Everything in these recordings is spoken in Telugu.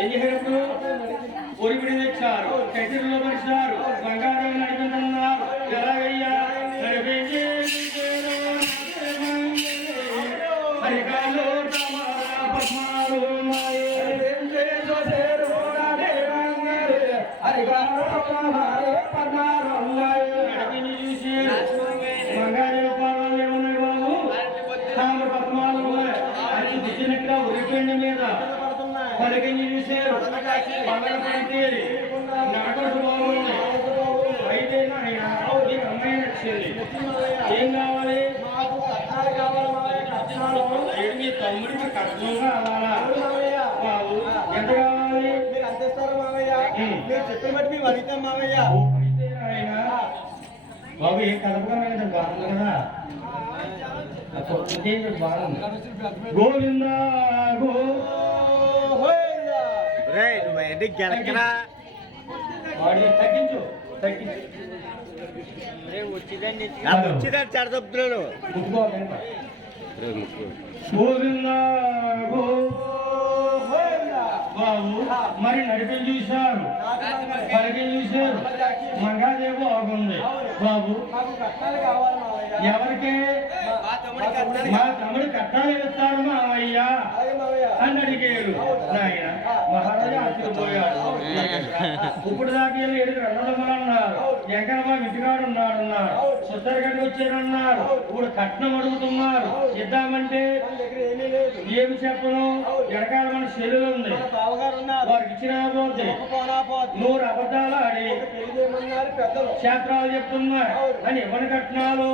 ఏం చేసినప్పుడు ఒరిపిడి తెచ్చారు, చక్కెరలో పరిచారు, బంగారం నడిపించున్నారు. ఎలాగయ్యా హరికాలు పద్మాలు చూసి బంగారు పాదాలు ఏమున్నాయి బాబు, తాము పద్మాలు ఉన్నాయి. అది దిచ్చినట్టుగా ఉరిపిండి మీద పలికించి చూశారు. బంగారు పడితేరి నడకలు బాగున్నాయి. అయితే నీకు అమ్మాయి నచ్చింది. ఏం కావాలి? మీ తమ్ముడికి కష్టం కావాలా బాబు? ఎంత కావాలి? మీరు అందిస్తారా మావయ్య? మీరు చెప్పిన బట్టి మేము అడిగితాం మావయ్య. బాబు ఏం కలపగా బాగుంది కదా, బాగుంది. గోవింద తగ్గించు వచ్చిందని చెడదొప్పుతున్నాడు. గోవింద బాబు మరి నడిపి చూశారు, పలికి చూశారు. మంగాదేవి బాగుంది బాబు. ఎవరికి? మా తమ్ముడు కట్టాలు ఇస్తారు మావయ్య అని అడిగారు. నాయన మహారాజా ఆశ్చర్యపోయాడు. ఇప్పుడు దాకా 7 అన్నదమ్ములు అన్నారు. ఎక్కడమ్మా ఇంటికాడు ఉన్నాడు అన్నారు. సుద్దరు గడ్డి వచ్చారన్నారు. ఇప్పుడు కట్నం అడుగుతున్నారు. ఇద్దామంటే ఏమి చెప్పను? వెనకాల మన చెల్లెలు ఉంది, వారికి ఇచ్చిన పోతే 100 అబద్ధాలు ఆడి శాస్త్రాలు చెప్తున్నారు అని ఇవ్వని కట్నాలు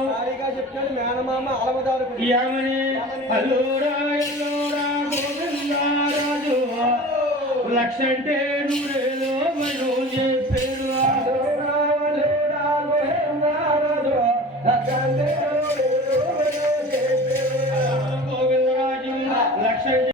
ఏమని అల్లురా ఎల్లురా గోవిందరాజు లక్ష అంటే 100 మనం చెప్పారు.